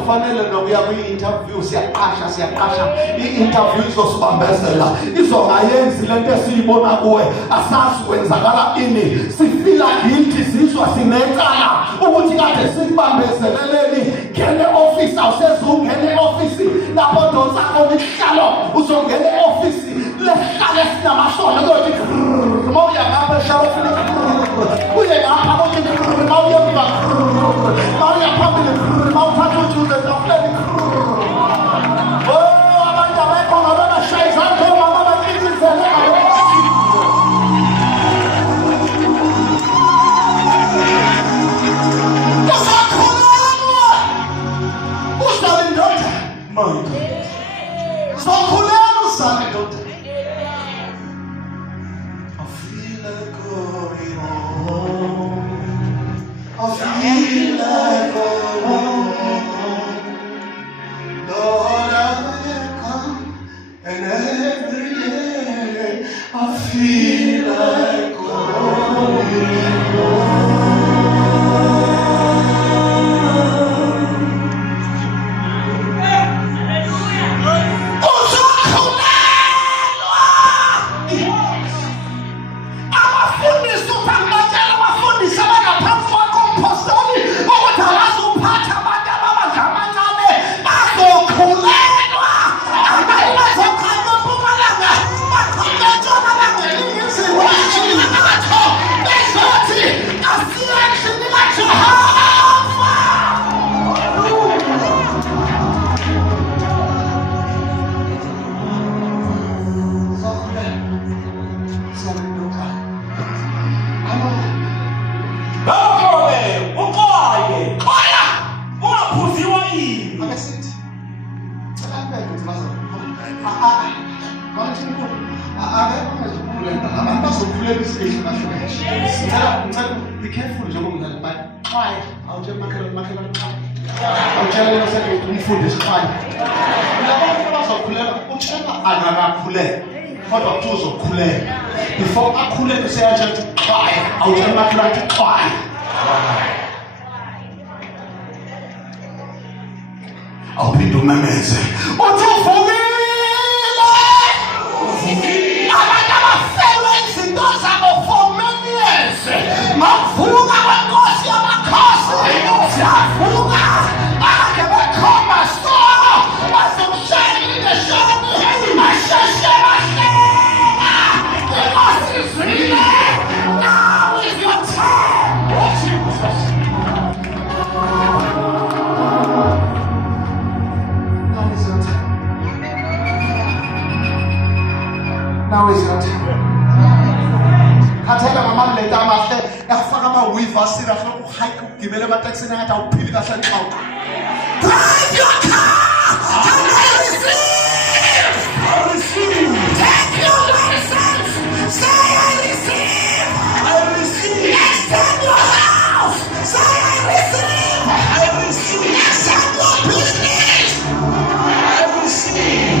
Ufanele nokuya kwi-interview siyaqasha i-interview izosibambezela izongayenzi lento esiyibona kuwe asazi kwenzakala ini sifila guilty sizwa sinecala ukuthi kade sikubambezeleleni ngene office awusezungene office lapho donsa khona isihlalo uzongene office lehlale sinamasono kothi mawuya ngapha eshawufile uye ngapha kothi mawuya kuba mawuya phambili mawuthatha ujuze zofleni abantu abekho ngababashaya izandla omama bakhiqizele Be careful, but try. I'll just make it. I'll tell you that food is fine. Before I cool it, say I just try. I'll just make it try. I'll be doing my message. What's up for me? Mafunga wangosi ya makosi Mafunga Akabakoma store Masumshani Nishani Mashashe Mashena Kikosi Zrile Now is your time Now is your time Now is your time Katela mama leta amahle yafaka ama-weaver sira so uhike ugibele emateksini ngathi awuphili kahle nxawuka. Drive your car and I receive. Take your license. Say I receive. Extend your house. Say I receive. Extend your business. I receive.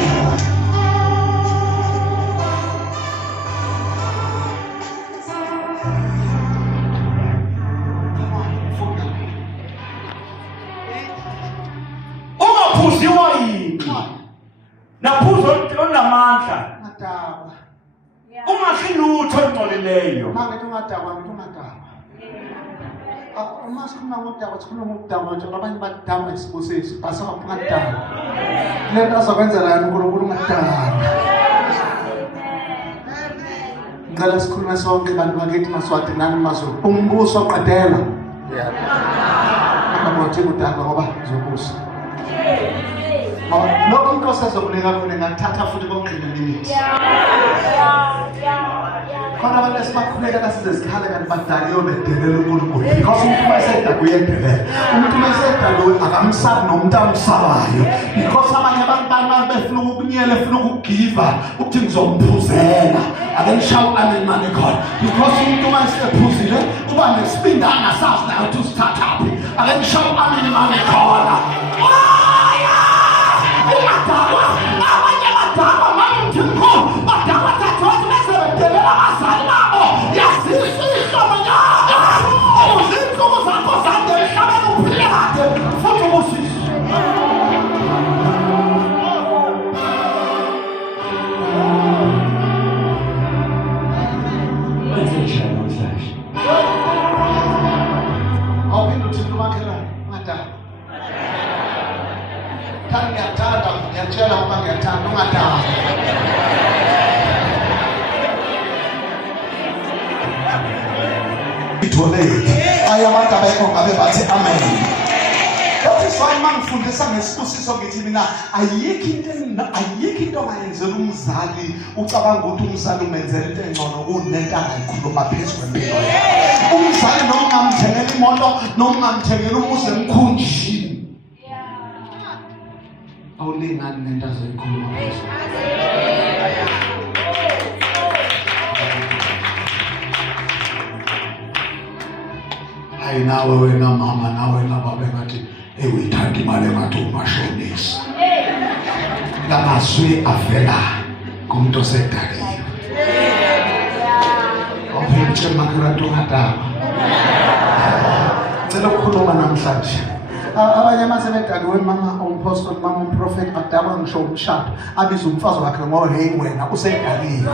Naphuzo onamandla ngadaba ungahlilutho engcolileyo manje ungadaba uma sikhuluma ngodaba sikhuluma ngokudaba nje abanye badaba isibusisi base baphakadaba lento azokwenzela yena uNkulunkulu ngadaba ngicela sikhulume sonke bantu bakithi Maswati nani Mazulu umbuso oqedela Akabothi kudanga ngoba zokusa. Lokho inkosi ezokunika khona ngathatha futhi konqina limithi. Khona abantu esibakhuleka nasize sikhala kanti badala yobedelela uNkulunkulu. Because umuntu mayesedala uyendelela. Umuntu mayesedala akamsabi nomuntu amsabayo. Because abanye abantu bana befuna ukukunyela efuna ukugiva ukuthi ngizomphuzela. Ake ngishawu amen manje khona. Because umuntu mayesephuzile uba nesibindi angasazi nayo ukuthi usithatha phi. Ake ngishawu amen manje khona. Badakwa, abanye badakwa manje Mpungose, badakwa thathothi bese bedelela abazali babo. Yazisa ihlobo nyaka. Izinsuku zakho zande emhlabeni uphile kade futhi ubusise. Wenzeni namhlanje? Awuphinde uthini umakhelwane? Ngadala. Ngiyathatha ngiyatshela ngoba ngiyathanda ungadala. Itholeke ayabantu abayongabe bathi amen. That is why mangifundisa ngesibusiso ngithi mina ayikho into mayenzela umzali ucabanga ukuthi umzali umenzela into engcono kunento angayikhuluma phezulu kwempilo yakhe. Umzali noma ungamthengela imoto noma ungamthengela umuzi emkhunjini awulingani nento azoyikhuluma phezulu. Hayi nawe wena mama nawe wena baba ngathi uyithanda imali engathi umashonisa. Lamazwi avela kumuntu osedakiwe. Awuphinde makharanto ngadaba. Ngicela ukukhuluma namhlanje. Abanye amasebedakiwe mama umpostoli mama umprofeti badaba ngisho umshado abiza umfazi wakhe ngoba hey wena usedakiwe.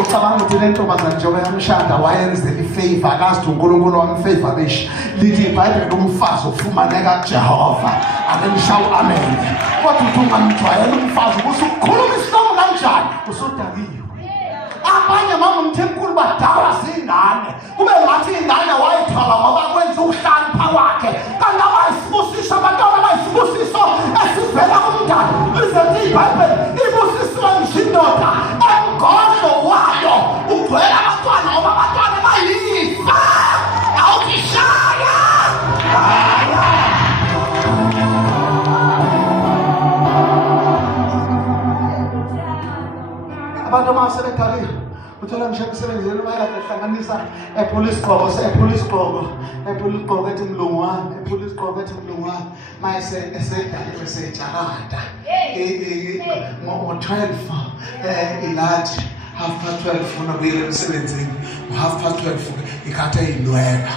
Ucabanga ukuthi le ntombazane njengoba yamshada wayenzela ifavor akazi uNkulunkulu wamfavor beshi lithi iBhayibheli umfazi ufumaneka kuJehova. Ake ngishawu amen. Kodwa uthi ungamjwayela umfazi usukhuluma isihloko kanjani usudakiwe. Abanye mama umthemkhulu badala zingane kube ngathi ingane wayithola ngoba kwenza ukuhlanipha kwakhe kanti abayisibusiso abantwana abayisibusiso esivela kumdala lizethi iBhayibheli ibusisiwe ngishindoda emgodlo wayo ugcwele abantwana ngoba abantwana bayifa awukishaya. Abantu abasebedala uthola ngisho emsebenzini bayakade ehlanganisa epolice gqoko ethi mlungu wami epolice gqoko ethi mlungu wami mayese esedala esejakarta ngo-12 ilathi 12:30 funa kuyela emsebenzini 12:30 ikhatha eyinweka.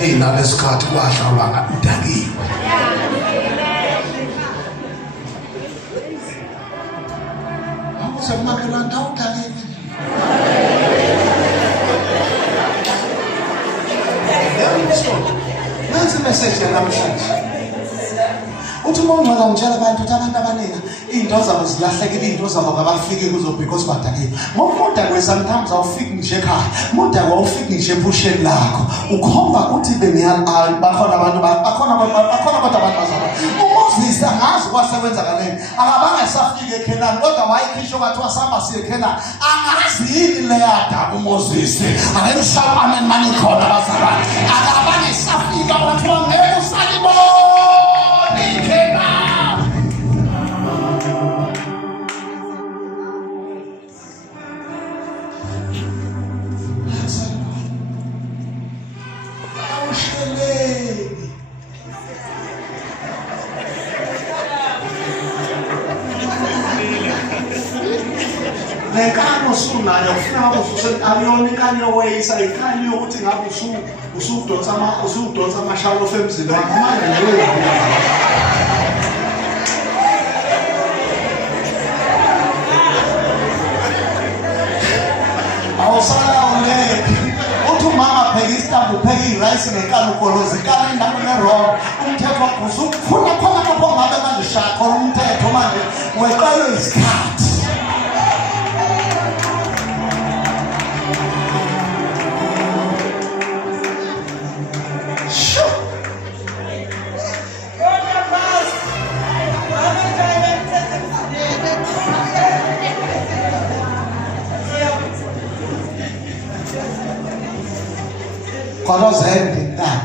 Eyilala esikhathi kwahlalwa ngakudakiwe. Semakelanda udakiwe. Nansi message namhlanje. Uthi uMongcwele ngitshela abantu ukuthi abantu abaningi into zabo zilahlekile into zabo abafike kuzo because badakiwe. Ngokuda kwesamtimes awufiki nje ekhaya. Muda awufiki nje ebusheni lakho. Ukhomba ukuthi beniyali bakhona abantu bakhona kodwa abantu bazaba. UMoses angazi kwasebenza kanene. Akabanga esafika eKhenani kodwa wayekhisho kwathiwa samba siye eKhenani. Angazi yini le yada uMoses. Akayishawa amen mani khona bazalwane. Akabanga esafika kwathiwa ngeke usalibona. Nekano sunayo ufuna ukuthi ayonikanye wayisa ikhanye ukuthi ngabe usudonsa amashalo femzini wakho manje leyo awusala uleke uthi umama pheka isitambu pheka irice nekano ukolozi kani ndawo nerong umthetho usufuna khona lapho ngabe manje shaka umthetho manje weqalo isikhathi God was handing that.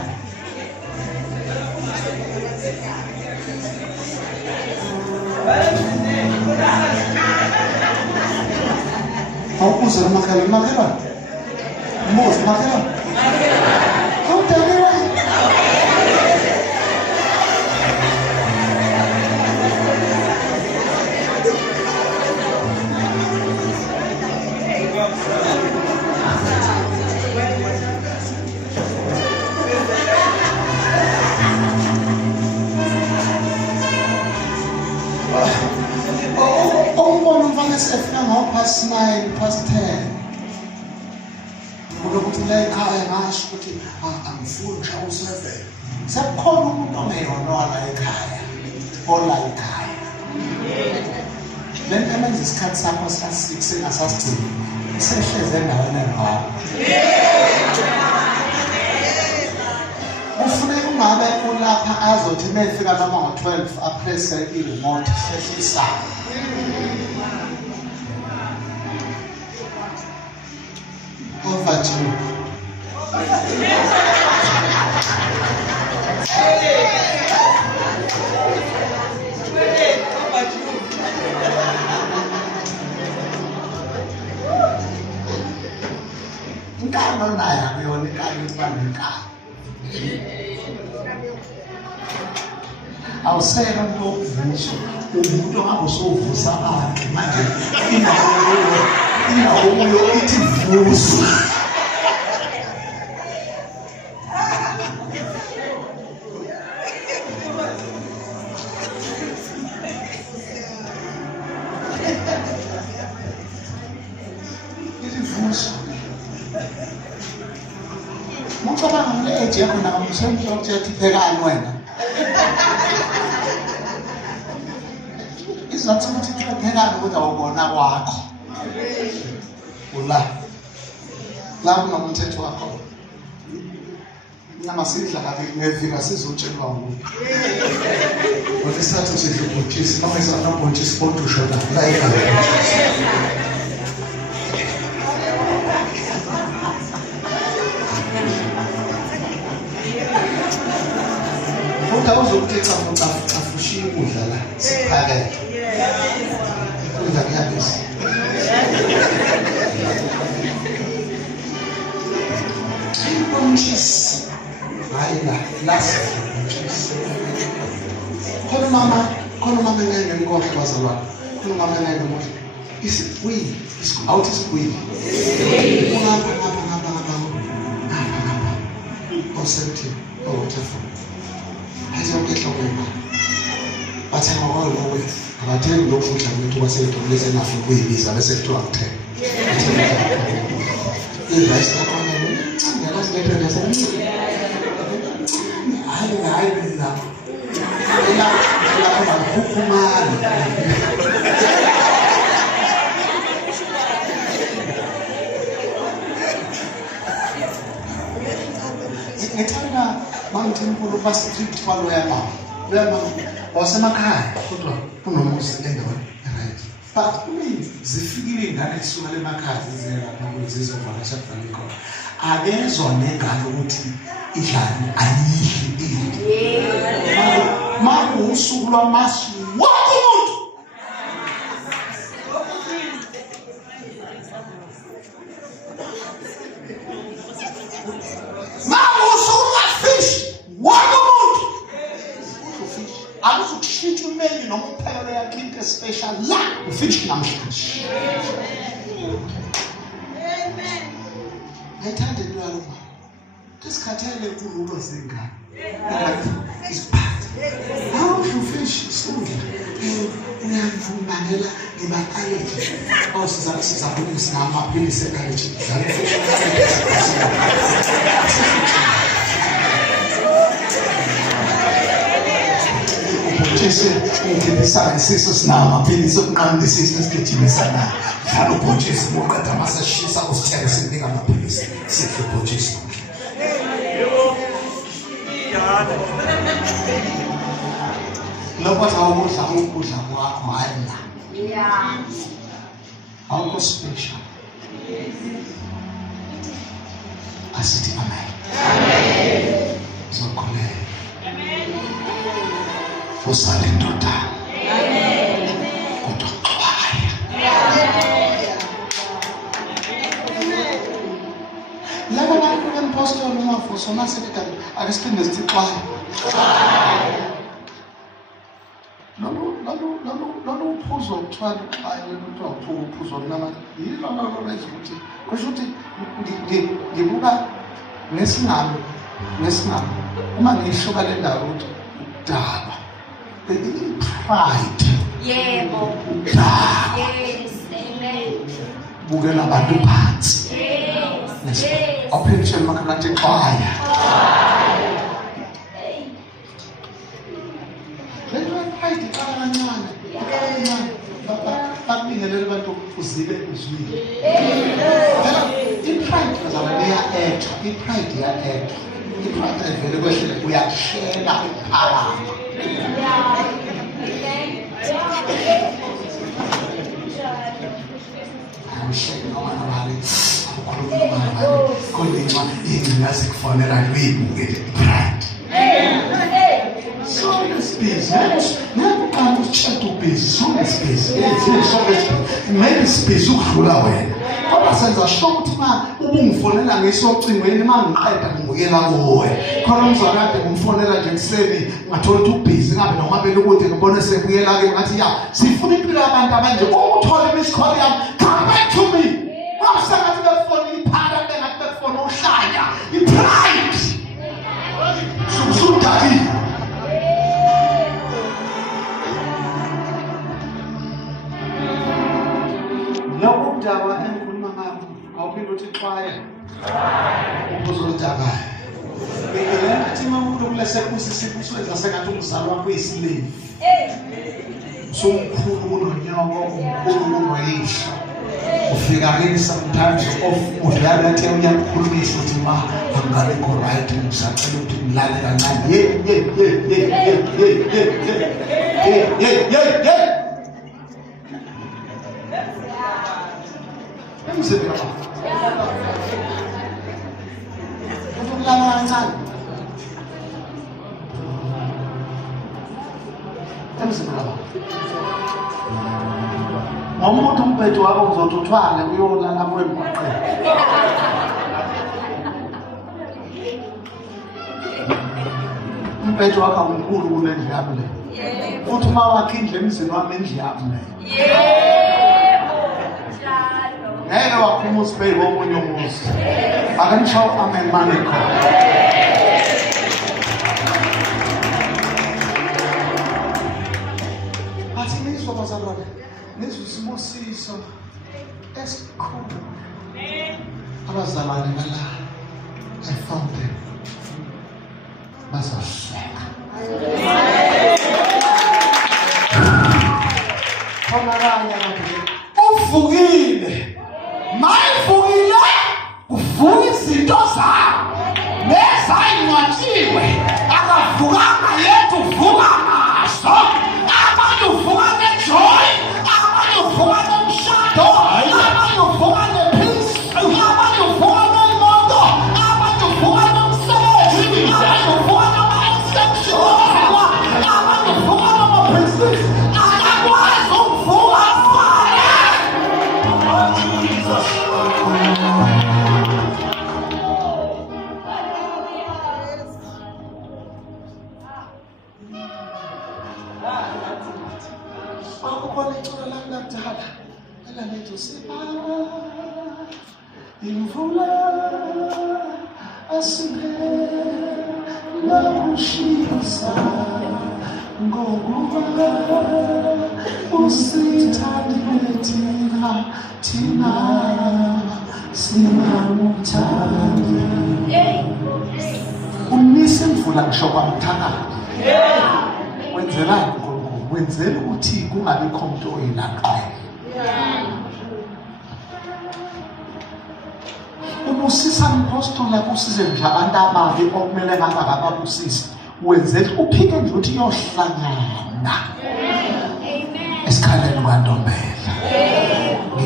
How was the Makala? Most Makala? How tell me why? Past 9, past 10. Ukuthi la ekhaya ngasho ukuthi angifuni ngisho u7. Sekukhona umuntu ongeyona la ekhaya. Ola ekhaya. Lento emenza isikhathi sakho sika-6 engasasigcini. Isehleze endaweni engakho. Kufuneka ungabe ulapha azothi mefika noma ngo-12 apresse i-remote hlehlisa. Over to you. Inkalo nayo akuyona inkalo yokubamba inkalo. Awusela umuntu wokuvusa, umuntu ongabusovusa abantu manje indawo kuyo ithi vusa. Mungicabanga ngile-age yakho nawo msemntu okuthi phekani wena. Izathu ukuthi phekani ukuthi awubona kwakho. La kunomthetho wakho. Nyama sidla kabi ngevika sizotshelwa ukuthi. Ngoba isathu sidla ubhontshisi noma isathu ubhontshisi kodwa ushona la ekhaya. Uzokuthi cafushile ukudla la siphakele. Ukudla kuyabisi. Ubhontshisi. Hayi la last ubhontshisi. Khona mama ngeke ngikhohle bazalwane. Khona mama ngeke ngikhohle. Isibwili, out isibwili. Ngapha. Concept whatever. Ayizonke ehlokweni. Bathe ngokuwe, abathengi lokudla kwethu kwasedolobheni senafuna ukuyibiza bese kuthiwa ngithenga. Irice lakhona ngeke silethe nje. Hayi la. Ela khona ukhukhumana. Ngithanda manje inkulu basithi kwaloya mama wasemakhaya kodwa kunomuzi endaweni right but zifikile ingane zisuka emakhaya zizela lapho zizovakasha kufanele khona akezwa negalo ukuthi idlani ayidli manje usuku lwamasu wakumuntu noma uphekele yakhe into special la ufish namhlanje. Amen. Ngithanda into yalo. Isikhathele kulo zingane. Isiphathe. How you fish sudla. Uyamfumanela ngibaqaleje. Sizabona sinamaphilisi ekaleje. Ubhontshisi ungiphisana isiso sinamaphilisi okunqanda isiso esigijimesana. Dlala ubhontshisi uqeda masashisa usithele sinika amaphilisi. Sidle ubhontshisi. Lokho awukudla ukudla kwakho hayi la. Yeah. Awukho special. asithi amen. Zokholeka. Usale indoda. Kodwa xwaya. Laba bantu bempostoli noma sona sithi akasiphinde sithi xwaya. Lolu uphuzo okuthiwa xwaya kuthiwa uphuzo kunama yilo lolwenza ukuthi kusho ukuthi ngibuka ngesingalo uma ngishuka le ndawo ukuthi udaba pride. Yebo. Yes, amen. Bukela abantu phansi. Yes. Operation makanathi xwaya. Lento pride kancane. Babingelele abantu uzibe izwile. I-pride bazaleya ethu, i-pride ya ethu. I-pride vele kwehlele uyashela iphakama. I'm shaking on my body. Kodwa ingcinazi kufanele uyibukele i-pride. So lesibhizi nakuqala ushada ubhizi so lesibhizi maybe isibhizi ukudlula wena kodwa senza sure ukuthi ma ubungifonela ngesocingweni ma ngiqeda ngibukela kuwe khona umzakade ngimfonela nje ekuseni ngathola ukuthi ubhizi ngabe noma bele ukuthi ngibone sebuyela ke ngathi ya sifuna impilo yabantu abanje ukuthola imiskoli yami come back to me ngasengathi befona iphaka bengathi befona uhlanya i-pride sudaki. Lokho kudaba engikhuluma ngakho awuphinde uthi xwaya uzodakayo ngeke athi mamuntu kulese kusisibuso ezasengathi umzali wakho uyislave somkhulu kunonyoko umkhulu kunoyisha ufika kini sometimes of udlala ethe uyakhulumisa uthi ma angikho right ngisacela ukuthi ngilale kancane Emzimba wakho. Ukulala kancane. Emzimba wakho. Ngomuntu umphetho wakho uzothi uthwale uyolala kwemqaqeni. Umphetho wakho umkhulu kunendlu yami le. Futhi uma wakhe indlu emzini wami endlu yami le. Ngeke waphuma usibheke omunye umuzi. Akanisho amen maniko. Athi nizwa bazalwane. Nizwa isimosiso esikhulu. Abazalwane bala efountain. Basahleka. Khona kanye abantu. Uvukile. Mayivukile uvuka izinto zakho nezayinqatshiwe akavukanga yethu uvuka ngaso abanye uvuka nejoy abanye uvuka nomshado abanye uvuka nepeace abanye uvuka nemoto abanye uvuka nomsebenzi abanye uvuka nama-extension abanye uvuka nama-business akakwazi ukuvuka imvula asiphela kushisa ngokuba usithandile thina singamuthandi unise imvula ngisho kwamthakade wenzelani uNkulunkulu wenzela ukuthi kungabikho umuntu oyinaqayo ubusisa mpostoli akusize nje abantu ababi okumele ngababusisa wenzela uphike nje ukuthi yohlangana esikhaleni kwaNdombela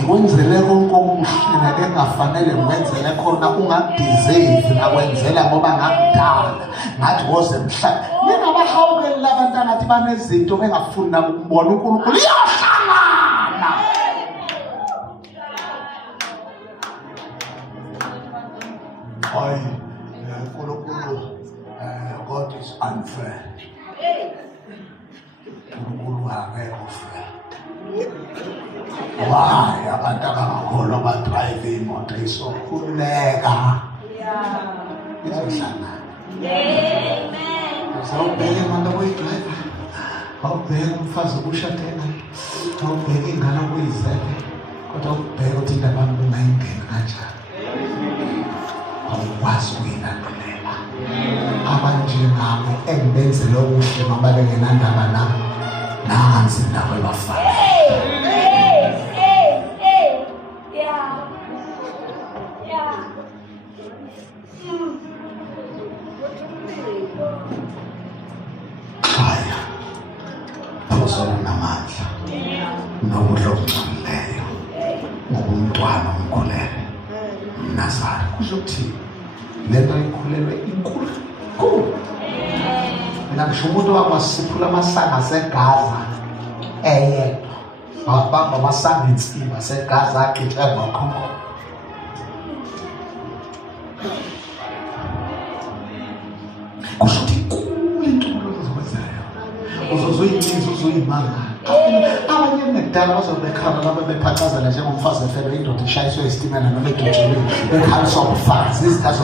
ngikwenzele konke okuhle nekungafanele ngikwenzele khona ungadeserve nakwenzela ngoba ngakudala ngathi woze emhlabeni ningabahawukeli labantwana athi banezinto bengafuni nakubona uNkulunkulu iyahlangana. Hayi uNkulunkulu God is unfair. uNkulunkulu akekho fair. Why abantu abangakholwa badrive imoto isokhululeka izohlangana. Awubheke manje kuyidriver, awubheke umfazi okushadela, awubheke ingane okuyizele, kodwa awubheke ukuthi indaba kungayingeni kanjani. Awukwazi ukuyilandelela abanjengabo engibenzele okuhle noma bengenandaba nabo nansi indaba ebafana. Khaya phosona namandla nokudla okuncanileyo ngomntwana omkhulele Nazari kusho ukuthi lento ikhulelwe inkulu. Mina ngisho umuntu wakwasiphula amasanga aseGaza eyedwa wabamba amasanga insima aseGaza agqitshwe ngokhonko. Kusho ukuthi inkulu into ozokwenzayo uzozoyininza uzoyimanga. Abanye nekudala bazobekhala laba bephacazela njengomfazi efele indoda ishayiswe isitimela noma egejeliwe bekhaliswa ubufazi izithazo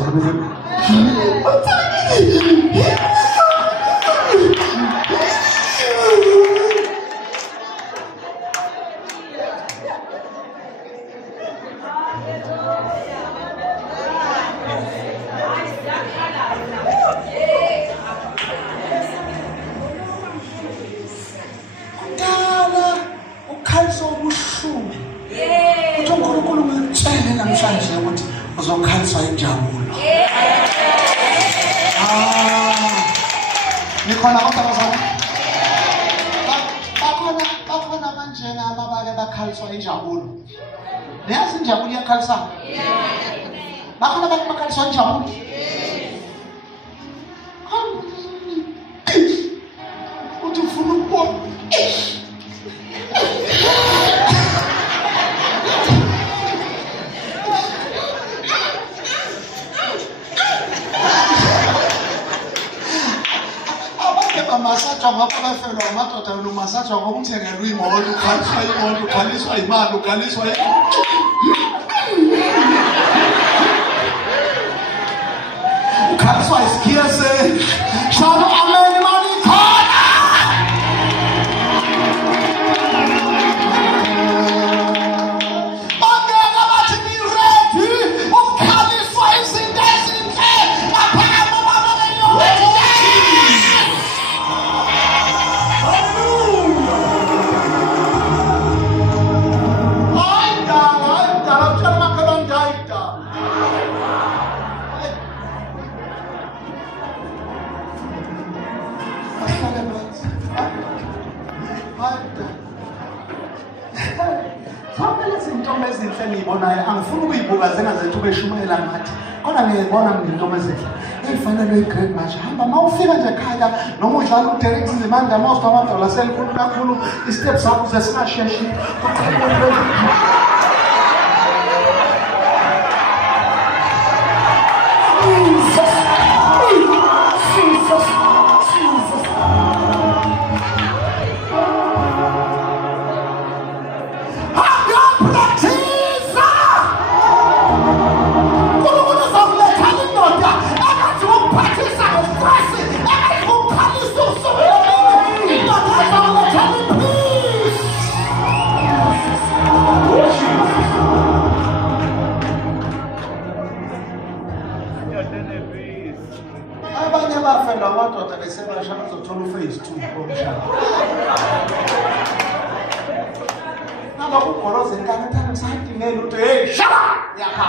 uzokhaliswa injabulo. Nikhona kodwa bakhona manje ababake bakhaliswa injabulo. Niyazi injabulo iyakhalisa? Bakhona abantu bakhaliswa injabulo. Uthi ufuna ukubona masajwa ngaphafelwa amadoda nomasajwa ngokuthengelwa imoto ukhaliswa imali ukhaliswa ukhaliswa isikhiya se shalo amen mani khona bangeka bathi ni ready ukhaliswa izinto ezinhle ngaphakathi kwababelweni. Ngiyibonayo angifuni ukuyibuka zengazethu beshumayela ngathi kodwa ngiyibona into ezinhle efanele iGreat March. Hamba mawufika nje ekhaya noma udlala uDerek Zimanda mawusithi amadola selikhulu kakhulu isteps zakho zesingasheshi abanye bafela amadoda besebasha bazothola uphase 2 komshado. Naba ukugoloza inkani ethanda ngisadingela ukuthi hey shut up yakha.